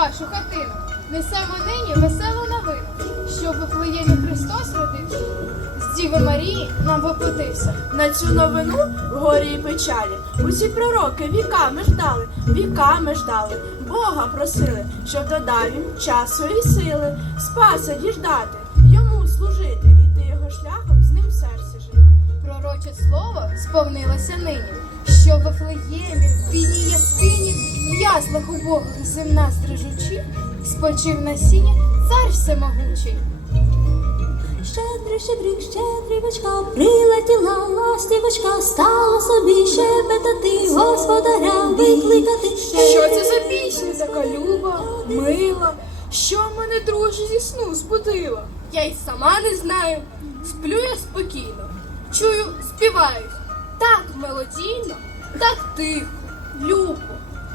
вашу хатину. Несемо нині веселу новину, що в Вифлеємі Христос родився. З Діви Марії нам воплотився. На цю новину горі і печалі. Усі пророки віками ждали, віками ждали, Бога просили, щоб додав їм часу і сили, спаса діждати, йому служити, іти його шляхом, з ним в серці жити. Пророче слово сповнилося нині, що в Вифлеємі, в війні яскині, в яслах убогих земна стрижучі, спочив на сіні цар всемогучий. Щедрий, щедрик, щедрівочка, прилетіла ластівочка, стала собі щебетати, господаря викликати. Що це за пісня така люба, мила, що мене друже зі сну збудила? Я й сама не знаю. Сплю я спокійно, чую, співають. Так мелодійно, так тихо, любо,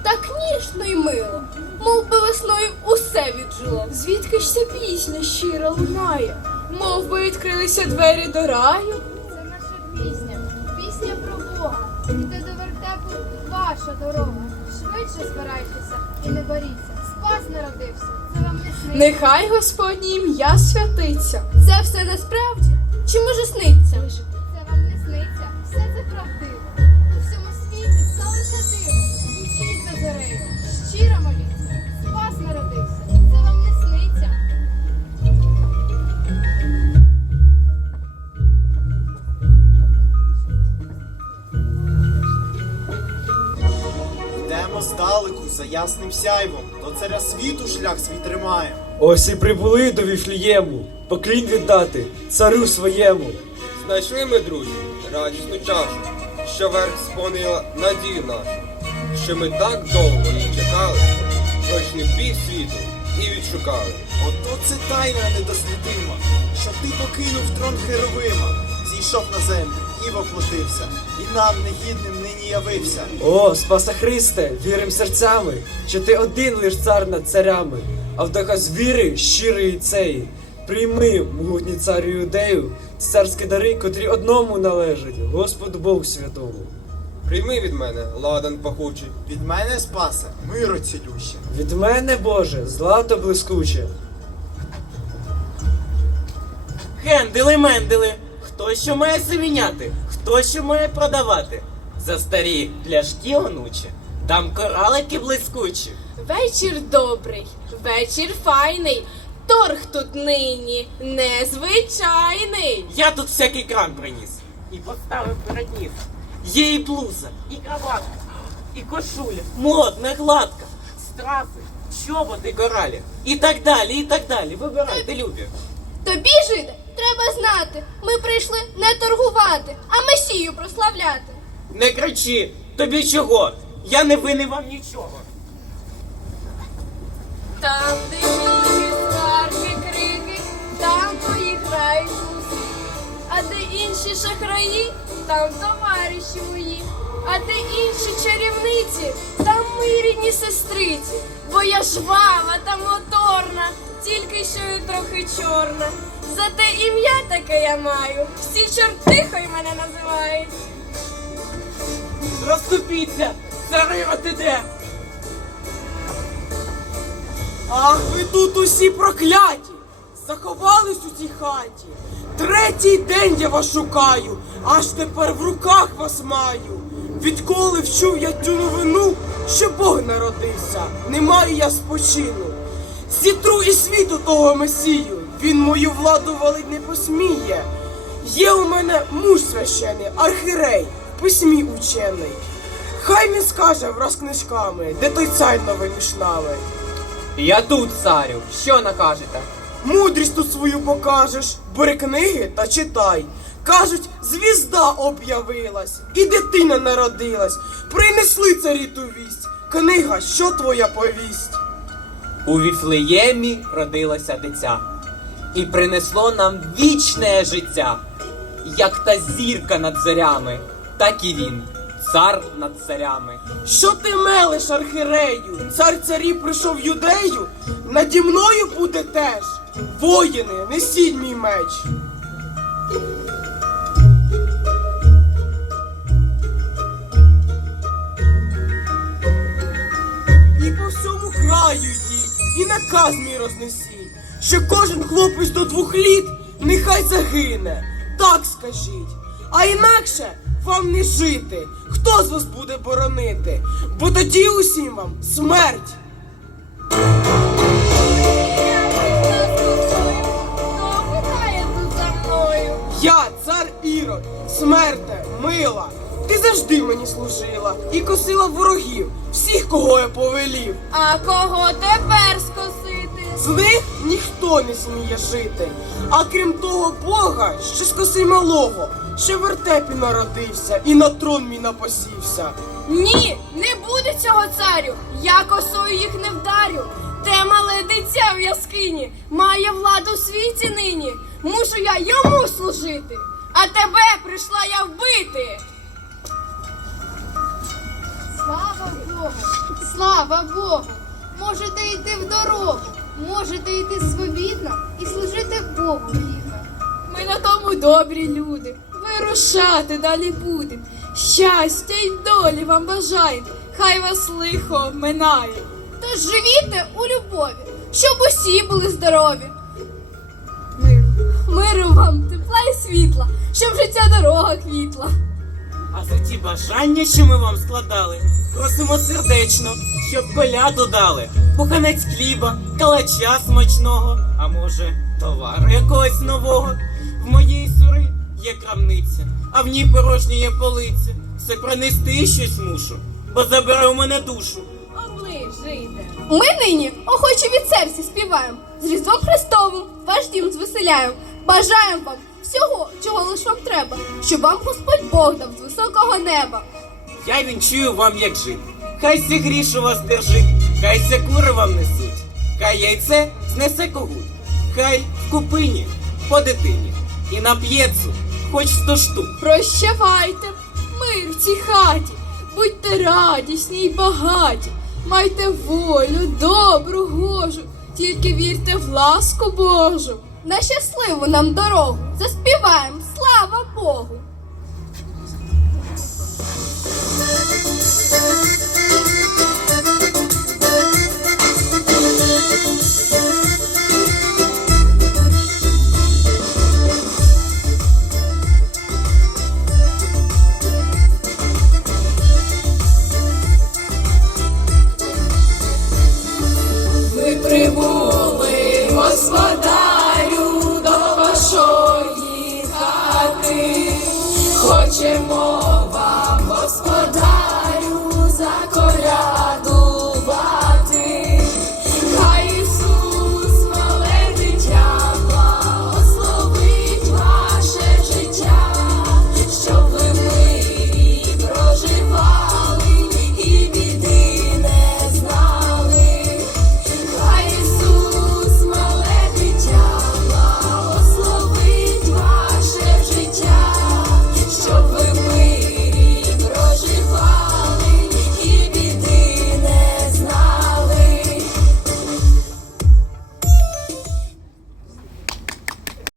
так ніжно й мило, мов би весною усе віджило. Звідки ж ця пісня щира лунає, мов би відкрилися двері до раю? Це наша пісня, пісня про Бога. Іде до вертепу ваша дорога. Швидше збирайтеся і не боріться. Спас народився. Це вам не. Нехай Господнє ім'я святиться. Це все насправді? Чи може сниться? Здалеку за ясним сяйвом, до царя світу шлях свій тримаємо. Ось і прибули до Віфлієму, поклінь віддати царю своєму. Знайшли ми, друзі, радісну чашу, що верх сповнила надію нашу, що ми так довго її чекали, пройшли пів світу і відшукали. Ото це тайна недослідима, що ти покинув трон Херовима, зійшов на землю і воплотився, і нам негідним явився. О, Спаса Христе, вірим серцями, що ти один лиш цар над царями, а в доказ віри щирої цеї. Прийми, могутній царю юдею, царські дари, котрі одному належать, Господу Богу святому. Прийми від мене ладан пахучий, Від мене спасе, миро цілюще. Від мене, Боже, злато блискуче. Гендели мендели, хто що має заміняти, хто що має продавати. За старі пляшки онучі, дам коралики блискучі. Вечір добрий, вечір файний. Торг тут нині незвичайний. Я тут всякий кран приніс і поставив перед ніс. Є і блуза, і краватка, і кошуля, модна, гладка, страси, чоботи коралі, і так далі, і так далі. Вибирайте, любі. Тобі, жиде, треба знати. Ми прийшли не торгувати, а Месію прославляти. Не кричи, тобі чого? Я не винен вам нічого. Там, де міські сварки, крики, там твої грають музики. А де інші шахраї, там товариші мої. А де інші чарівниці, там мої рідні сестриці. Бо я жвава та моторна, тільки що і трохи чорна. Зате ім'я таке я маю, всі чорти хай мене називають. Розступіться, цари іде. Ах, ви тут усі прокляті! Заховались у цій хаті. Третій день я вас шукаю, аж тепер в руках вас маю. Відколи вчув я цю новину, що Бог народився, не маю я спочину. Зітру і світу того месію, він мою владу валить не посміє. Є у мене муж священий, архірей, письмі учений. Хай не скаже враз книжками, де той цар новий між нами. Я тут, царю, що накажете? Мудрість тут свою покажеш, бери книги та читай. Кажуть, звізда об'явилась, і дитина народилась. Принесли царі ту вість. Книга, що твоя повість? У Віфлеємі родилося дитя, і принесло нам вічне життя. Як та зірка над зорями, так і він, цар над царями. Що ти мелиш, архірею? Цар царів прийшов юдею, наді мною буде теж. Воїни, несіть мій меч. І по всьому краю йдіть, і наказ мій рознесіть, що кожен хлопець до двох літ нехай загине. Так скажіть. А інакше вам не жити. Хто з вас буде боронити? Бо тоді усім вам смерть. Я, цар Ірод, смерте, мила. Ти завжди мені служила і косила ворогів, всіх, кого я повелів. А кого тепер скосити? З них ніхто не сміє жити. А крім того Бога, що скоси малого, що вертепі народився і на трон мій напосівся. Ні, не буде цього царю. Я косою їх не вдарю. Те мале дитя в яскині має владу в світі нині. Мушу я йому служити, а тебе прийшла я вбити. Слава Богу! Слава Богу! Можете йти в дорогу, можете йти свобідно і служити Богу гідно. Ми на тому добрі люди. Вирушати далі будем. Щастя й долі вам бажаємо. Хай вас лихо минає. Тож живіте у любові, щоб усі були здорові. Миру, миру вам, тепла і світла, щоб життя дорога квітла. А за ті бажання, що ми вам складали, просимо сердечно, щоб коляду дали. Буханець хліба, калача смачного, а може, товару якогось нового. В моїй сури є крамниця, а в ній порожня є полиця. Все пронести щось мушу, бо забере у мене душу. Ми нині охоче від серця співаємо. З Різдвом Христовим ваш дім звеселяємо. Бажаємо вам всього, чого лиш вам треба, щоб вам Господь Бог дав з високого неба. Я вінчую вам, як жити. Хай сі гріш у вас держить, хай ся кури вам несуть, хай яйце знесе когут, хай в купині по дитині і на п'єцу хоч сто штук. Прощавайте, мир в цій хаті, будьте радісні й багаті, майте волю, добру, гожу, тільки вірте в ласку Божу. На щасливу нам дорогу заспіваємо, слава Богу! Ми прибули, господарю, 羡慕